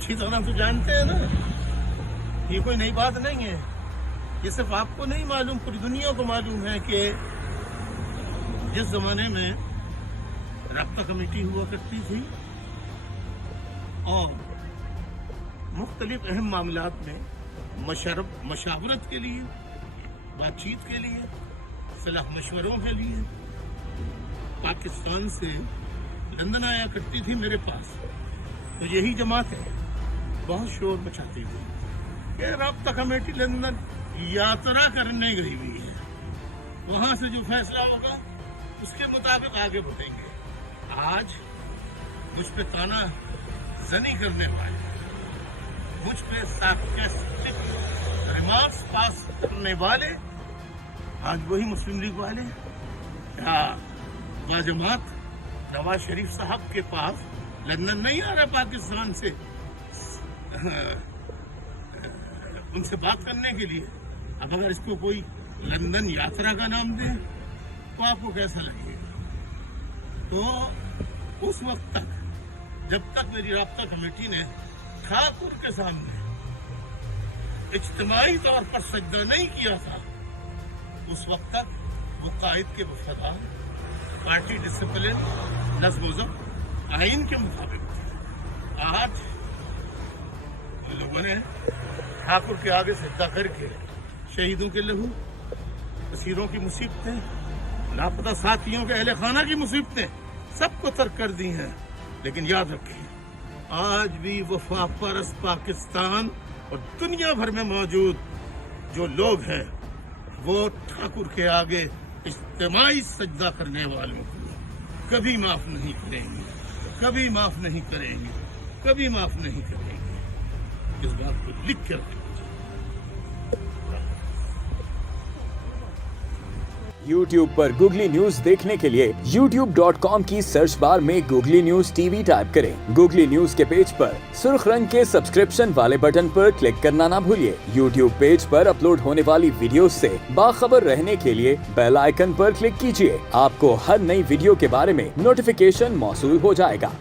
अच्छी तरह तो जानते हैं ना, ये कोई नई बात नहीं है। ये सिर्फ आपको नहीं मालूम, पूरी दुनिया को मालूम है कि जिस जमाने में राब्ता कमेटी हुआ करती थी और मुख्तलिफ अहम मामलात में मशावरत के लिए, बातचीत के लिए, सलाह मशवरों के लिए पाकिस्तान से लंदन आया करती थी मेरे पास, तो यही जमात है बहुत शोर मचाती हुई कि राब्ता कमेटी लंदन यात्रा करने गई हुई है, वहां से जो फैसला होगा उसके मुताबिक आगे बढ़ेंगे। आज मुझ पे ताना जनी करने वाले, मुझ पे सार्कास्टिक रिमार्क्स पास करने वाले आज वही मुस्लिम लीग वाले क्या बाजमात नवाज शरीफ साहब के पास लंदन नहीं आ रहे पाकिस्तान से उनसे बात करने के लिए। अब अगर इसको कोई लंदन यात्रा का नाम दे तो आपको कैसा लगेगा? तो उस वक्त तक, जब तक मेरी राब्ता कमेटी ने ठाकुर के सामने इज्तिमाई तौर पर सजदा नहीं किया था, उस वक्त तक वो कायद के वफादार, पार्टी डिसिप्लिन, नज़्म-ओ-ज़ब्त, आइन के मुताबिक थे। आज लोगों ने ठाकुर के आगे सजदा करके शहीदों के लहू, असीरों की मुसीबतें, लापता साथियों के अहले खाना की मुसीबतें सबको तर्क कर दी हैं। लेकिन याद रखिए, आज भी वफा परस्त पाकिस्तान और दुनिया भर में मौजूद जो लोग हैं वो ठाकुर के आगे इज्तिमाई सजदा करने वालों को कभी माफ नहीं करेंगे, कभी माफ नहीं करेंगे, कभी माफ नहीं करेंगे। इस बात को लिख के रखें। YouTube पर गूगली न्यूज देखने के लिए youtube.com की सर्च बार में गूगली न्यूज टीवी टाइप करें। गूगली न्यूज के पेज पर सुर्ख रंग के सब्सक्रिप्शन वाले बटन पर क्लिक करना ना भूलिए। YouTube पेज पर अपलोड होने वाली वीडियोस से बाखबर रहने के लिए बेल आइकन पर क्लिक कीजिए। आपको हर नई वीडियो के बारे में नोटिफिकेशन मौसूल हो जाएगा।